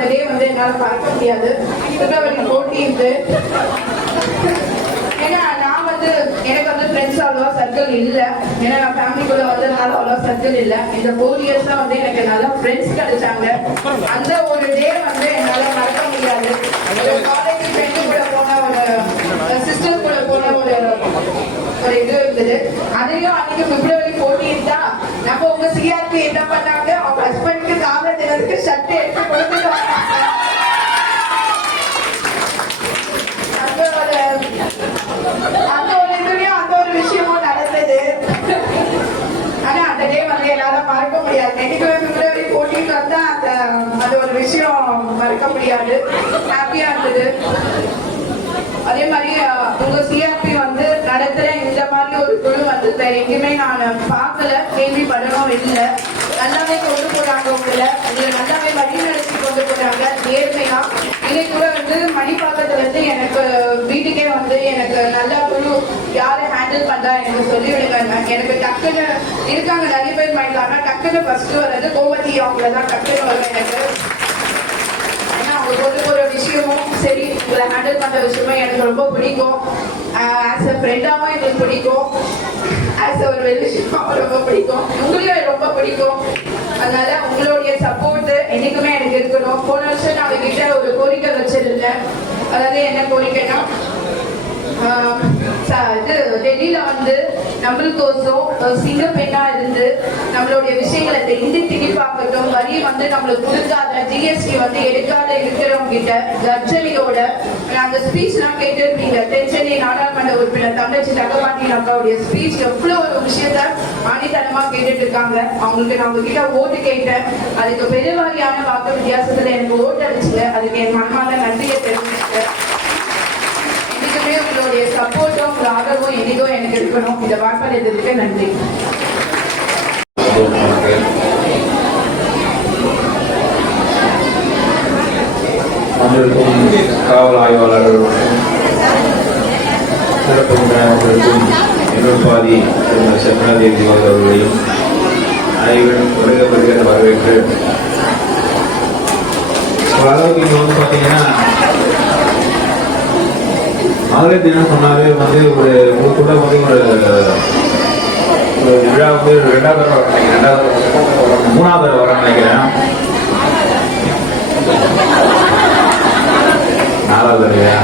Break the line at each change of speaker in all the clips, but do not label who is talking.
அந்த டே வந்து என்னால பார்க்க முடியாது. பிப்ரவரி ஃபோர்டீன்த்து ஏன்னா நான் வந்து எனக்கு வந்து ஃப்ரெண்ட்ஸ் அவ்வளோவா சர்க்கிள் இல்லை. ஏன்னா நான் வந்து வந்ததுனால அவ்வளோவா சர்க்கிள் இல்லை. இந்த ஃபோர் இயர்ஸ் தான் வந்து எனக்கு நல்லா ஃப்ரெண்ட்ஸ் கிடைச்சாங்க. அந்த ஒரு டே வந்து என்னால் மறக்க முடியாது. காலேஜ் ஃப்ரெண்டு கூட போன ஒரு சிஸ்டர் கூட போன ஒரு ஒரு இது இருந்தது. அதையும் அன்னைக்கு பிப்ரவரி ஃபோர்டீன் தான். நம்ம உங்க சிஆர்பி என்ன பண்ணாங்க? அவங்க ஹஸ்பண்டுக்கு காதல் தினத்துக்கு ஷர்ட் எடுத்து கொடுத்துட்டாங்க அந்த ஒரு அந்த ஒரு இதுலயும் அந்த ஒரு விஷயமும் நடந்தது அப்படியே வந்து எல்லாரும் மறக்க முடியாது. நெகட்டிவ் பிப்ரவரி ஃபோர்டீன் வந்தா அந்த அது ஒரு விஷயம் மறக்க முடியாது. ஹாப்பியா இருந்தது. அதே மாதிரி உங்க சிஆர்பி வந்து நடத்துற இந்த மாதிரி ஒரு குழு வந்து எங்கேயுமே நான் பார்க்கல. கேள்விப்படணும் இல்லை. நல்லாவே கொண்டு போறாங்க உங்களை. உங்களை நல்லாவே வழி நடத்தி கொண்டு போறாங்க. நேர்மையா. இன்னைக்கு கூட வந்து மணிப்பாக்கத்துல இருந்து எனக்கு வீட்டுக்கே வந்து எனக்கு நல்ல குழு யாரை ஹேண்டில் பண்றா எனக்கு சொல்லிவிடுங்க எனக்கு டக்குன்னு இருக்காங்க நிறைய பேர் மைண்ட்ல ஆனா டக்குன்னு ஃபர்ஸ்ட் வர்றது கோமதி அவங்கள தான் டக்குன்னு வரும் எனக்கு. ஏன்னா அவங்க கொண்டு போற விஷயமும் சரி உங்களை ஹேண்டில் பண்ற விஷயமும் எனக்கு ரொம்ப பிடிக்கும். ஆஸ் அ ஃப்ரெண்டாவும் எங்களுக்கு பிடிக்கும். ஆஸ் ஒரு விஷயமாவும் ரொம்ப பிடிக்கும். உங்களையும் ரொம்ப பிடிக்கும். அதனால உங்களுடைய சப்போர்ட் என்னைக்குமே எனக்கு இருக்கணும். போன வருஷம் நான் கிட்ட ஒரு கோரிக்கை வச்சிருந்தேன். அதாவது என்ன கோரிக்கைன்னா இது டெல்லியில வந்து நம்மளுக்கோசம் சிங்க பெண்ணா இருந்து நம்மளுடைய விஷயங்களை தெரிந்து திணிப்பாக்கட்டும் வரி வந்து நம்மளுக்கு கொடுக்காத ஜிஎஸ்டி வந்து எடுக்காத இருக்கிறவங்க கிட்ட கர்ஜனையோட நாங்க ஸ்பீச் எல்லாம் கேட்டிருப்பீங்க. தென்சென்னை நாடாளுமன்ற உறுப்பினர் தங்கச்சி தங்கபாண்டியன் அக்காவுடைய ஸ்பீச் எவ்வளவு ஒரு விஷயத்த ஆணித்தனமா கேட்டுட்டு இருக்காங்க அவங்களுக்கு நான் உங்ககிட்ட ஓட்டு கேட்டேன். அதுக்கு பெருவாரியான வாக்கு வித்தியாசத்துல எனக்கு ஓட்டு அடிச்சுங்க. அதுக்கு என் மனமால நன்றியை தெரிவிச்சுட்டேன் இதுக்குமே உங்களோட சப்போர்ட்டும் உங்க ஆதரவும் என்னைக்கும் எனக்கு இருக்கணும் இந்த வாய்ப்பாளர்களுக்கு நன்றி
வந்திருக்கும் காவல் ஆய்வாளர்களுக்கும் சிறப்பு விருந்தினர்களுக்கும் இன்னொரு பாதி திருமதி சத்னா தேவி அவர்களையும் அனைவரும் வருக வருகிற வரவேற்று. இங்கே வந்து பார்த்தீங்கன்னா மகளிர் தினம் சொன்னாவே வந்து ஒரு உங்க கூட வந்து ஒரு விழா வந்து ரெண்டாவது தடவை வர ரெண்டாவது மூணாவது தடவை வர நினைக்கிறேன். நாலாவது தடவையா?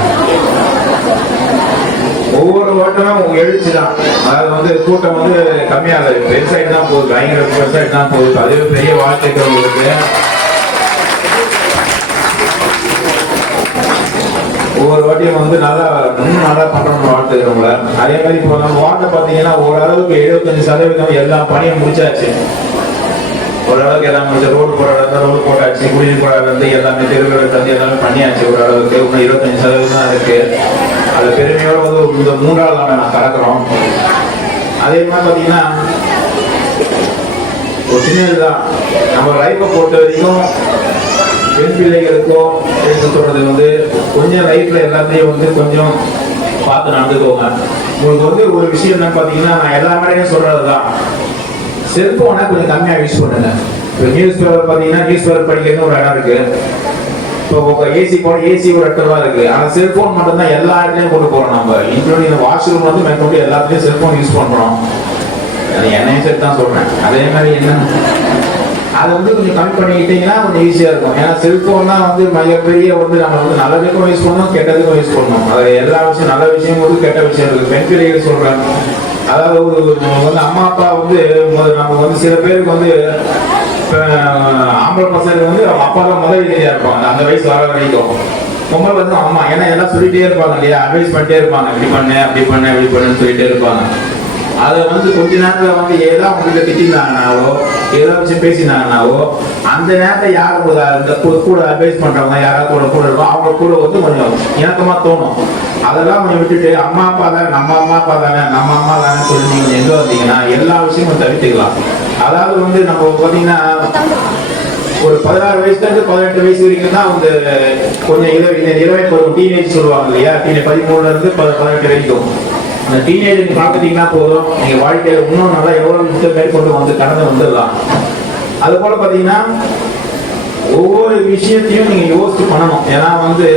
ஒவ்வொரு ஓட்டமும் உங்க எழுச்சி தான். அதாவது வந்து கூட்டம் வந்து கம்மியாகுது. பெருசாயிட்டு தான் போகுது பயங்கர பெருசாயிட்டு தான் போகுது அதுவே பெரிய வாழ்க்கைகள் உங்களுக்கு ஒவ்வொரு வாட்டியும் வந்து நல்லா இன்னும் நல்லா பண்றோம்னு வாழ்த்துக்கிறவங்கள அதே மாதிரி இப்போ நம்ம வார்டை பார்த்தீங்கன்னா ஓரளவுக்கு எழுபத்தஞ்சு சதவீதம் எல்லா பணியும் முடிச்சாச்சு. ஓரளவுக்கு எல்லாம் முடிச்சு ரோடு போட இடத்துல ரோடு போட்டாச்சு குடிநீர் போட இருந்து எல்லாமே தெருவில் தந்து எல்லாமே பண்ணியாச்சு ஓரளவுக்கு. இன்னும் இருபத்தஞ்சு சதவீதம் தான் இருக்கு. அது பெருமையோட வந்து இந்த மூன்றாவது நாள் நான் கலக்குறோம் அதே மாதிரி பார்த்தீங்கன்னா ஒரு சின்னது தான் நம்ம லைஃப்பை பொறுத்த வரைக்கும் பிள்ளைகளுக்கும் எடுத்து சொல்றது வந்து கொஞ்சம் லைஃப்ல எல்லாத்தையும் வந்து கொஞ்சம் பார்த்து நடந்துக்கோங்க. உங்களுக்கு வந்து ஒரு விஷயம் என்ன பார்த்தீங்கன்னா நான் எல்லா மாதிரியும் சொல்றது தான் செல்போனை கொஞ்சம் கம்மியாக யூஸ் பண்ணுங்க. இப்போ நியூஸ் பேப்பர் பார்த்தீங்கன்னா நியூஸ் பேப்பர் படிக்கிறது ஒரு இடம் இருக்கு. இப்போ உங்கள் ஏசி போன ஏசி ஒரு இடத்துல இருக்கு. ஆனால் செல்போன் மட்டும்தான் எல்லா இடத்துலையும் கொண்டு போகிறோம் நம்ம. இன்க்ளூடிங் வாஷ்ரூம் வந்து மேற்கொண்டு எல்லாத்துலேயும் செல்போன் யூஸ் பண்ணுறோம் அது என்னையும் சரி தான் சொல்கிறேன் அதே மாதிரி என்ன? அதை வந்து கொஞ்சம் கம்மி பண்ணிக்கிட்டீங்கன்னா கொஞ்சம் ஈஸியா இருக்கும். ஏன்னா செல்போன் வந்து மிகப்பெரிய வந்து நம்ம வந்து நல்லதுக்கும் யூஸ் பண்ணணும் கெட்டதுக்கும் யூஸ் பண்ணணும் அது எல்லா விஷயம் நல்ல விஷயம் வந்து கெட்ட விஷயம் இருக்கு. பெண் பிள்ளைகள் சொல்றேன் அதாவது ஒரு வந்து அம்மா அப்பா வந்து நம்ம வந்து சில பேருக்கு வந்து ஆம்பளை பசங்க வந்து அவங்க அப்பா தான் முதல் இதையா இருப்பாங்க. அந்த வயசு வர வரைக்கும். பொம்பளை வந்து அம்மா. ஏன்னா எல்லாம் சொல்லிட்டே இருப்பாங்க இல்லையா? அட்வைஸ் பண்ணிட்டே இருப்பாங்க. இப்படி பண்ணு அப்படி பண்ணு அப்படி பண்ணுன்னு சொல்லிட்டே இருப்பாங்க. அதை வந்து கொஞ்ச நேரத்தில் வந்து ஏதோ அவங்க திட்டினாங்கனாவோ ஏதோ வச்சு பேசினாங்கனாவோ அந்த நேரத்தை யார் கூட இந்த கூட- கூட அட்வைஸ் பண்றவங்க யாராவது கூட கூட இருக்கோ அவங்க கூட வந்து கொஞ்சம் இணக்கமா தோணும். அதெல்லாம் கொஞ்சம் விட்டுட்டு அம்மா அப்பா தானே நம்ம அம்மா அப்பா தானே நம்ம அம்மா தானே சொல்லி நீங்க எங்க வந்தீங்கன்னா எல்லா விஷயமும் தவிர்த்துக்கலாம். அதாவது வந்து நம்ம பாத்தீங்கன்னா ஒரு பதினாறு வயசுல இருந்து பதினெட்டு வயசு வரைக்கும் தான் வந்து கொஞ்சம் இளவை இளவை டீனேஜ் சொல்லுவாங்க இல்லையா? டீனேஜ் பதிமூணுல இருந்து பதி- பதினெட்டு வரைக்கும். இந்த டீனேஜ் பார்த்துட்டீங்கன்னா போதும். நீங்க வாழ்க்கையில இன்னும் நல்லா எவ்வளவு விஷயம் மேற்கொண்டு வந்து கடந்து வந்துடலாம். அது போல பாத்தீங்கன்னா ஒவ்வொரு விஷயத்தையும் நீங்க யோசிச்சு பண்ணணும். ஏன்னா வந்து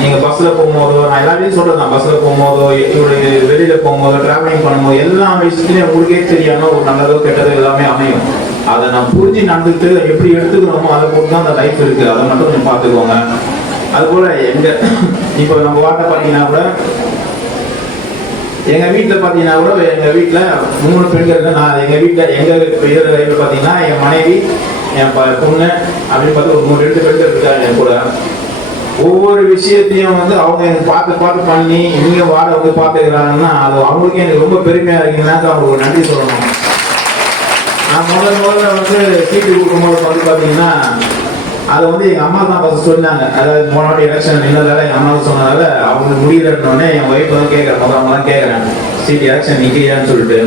நீங்க பஸ்ல போகும்போதோ நான் எல்லாத்தையும் சொல்றேன் நான் பஸ்ல போகும்போதோ இப்படி வெளியில போகும்போதோ டிராவலிங் பண்ணும்போது எல்லா விஷயத்துலையும் உங்களுக்கே தெரியாமல் ஒரு நல்லதோ கெட்டதோ எல்லாமே அமையும். அதை நான் புரிஞ்சு நடந்துட்டு எப்படி எடுத்துக்கிறோமோ அதை பொறுத்து தான் அந்த லைஃப் இருக்கு. அதை மட்டும் கொஞ்சம் பார்த்துக்கோங்க. அதுபோல எங்க இப்போ நம்ம வாட்டை பார்த்தீங்கன்னா கூட எங்கள் வீட்டில் பார்த்தீங்கன்னா கூட எங்கள் வீட்டில் மூணு பெண்கள் நான் எங்கள் வீட்டில் எங்கள் இதுல லைஃப்ல பார்த்தீங்கன்னா என் மனைவி என் ப- பொண்ணு அப்படின்னு பார்த்து ஒரு மூணு ரெண்டு பெண்கள் இருக்காங்க என் கூட. ஒவ்வொரு விஷயத்தையும் வந்து அவங்க எனக்கு பார்த்து பார்த்து பண்ணி இங்கே வாட வந்து பார்த்துக்கிறாங்கன்னா அது அவங்களுக்கே எனக்கு ரொம்ப பெருமையாக இருக்குங்கன்னா அவங்களுக்கு நன்றி சொல்லணும். நான் முதல் முதல்ல வந்து சீட்டு கொடுக்கும்போது வந்து பார்த்தீங்கன்னா அதை வந்து எங்கள் அம்மா தான் ஃபஸ்ட் சொன்னாங்க. அதாவது போன வாட்டி எலெக்ஷன் நின்றதால எங்கள் அம்மாவுக்கு சொன்னதால அவங்க முடியலன்னொடனே என் ஒய்ஃப் தான் கேட்குறேன். முதல்ல அவங்க தான் கேட்கறேன். சீட்டு எலெக்ஷன் நிக்கிறியான்னு சொல்லிட்டு.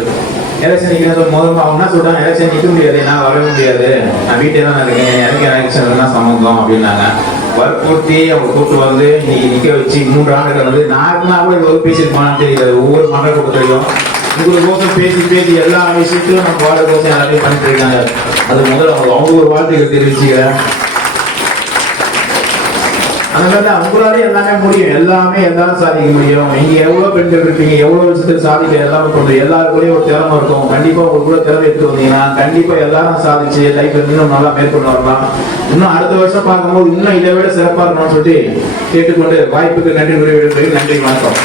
எலெக்ஷன் நிக்கிறேன் முதல்ல அவங்க என்ன சொல்றாங்க எலெக்ஷன் நிற்க முடியாது நான் வரவே முடியாது. நான் வீட்டே தான் இருக்கேன். எனக்கு எலெக்ஷன் தான் சம்மந்தம் அப்படின்னாங்க. வற்புறுத்தி அவங்க கூப்பிட்டு வந்து இன்னைக்கு நிற்க வச்சு மூன்று ஆண்டுகள் வந்து நான் இருந்தா கூட இவ்வளவு பேசியிருப்பான்னு தெரியாது ஒவ்வொரு மன்ற கூட்டத்திலையும் உங்களுக்கு கோசம் பேசி பேசி எல்லா விஷயத்திலும் நம்ம வாழ கோசம் எல்லாத்தையும் பண்ணிட்டு இருக்காங்க. அது முதல்ல அவங்க அவங்க ஒரு வாழ்த்துக்கள் தெரிவிச்சுக்கிறேன். அதனால அவங்களாலே எல்லாமே முடியும். எல்லாமே எல்லாரும் சாதிக்க முடியும். நீங்க எவ்வளவு பெண்கள் இருப்பீங்க எவ்வளவு விஷயத்துல சாதிக்க எல்லாமே கொண்டு எல்லாருக்குள்ளேயும் ஒரு திறமை இருக்கும். கண்டிப்பா உங்களுக்குள்ள திறமை எடுத்து வந்தீங்கன்னா கண்டிப்பா எல்லாரும் சாதிச்சு லைஃப் இன்னும் நல்லா மேற்கொண்டு வரலாம். இன்னும் அடுத்த வருஷம் பார்க்கும்போது இன்னும் இதை விட சிறப்பா இருக்கணும்னு சொல்லிட்டு கேட்டுக்கொண்டு வாய்ப்புக்கு நன்றி நன்றி வணக்கம்.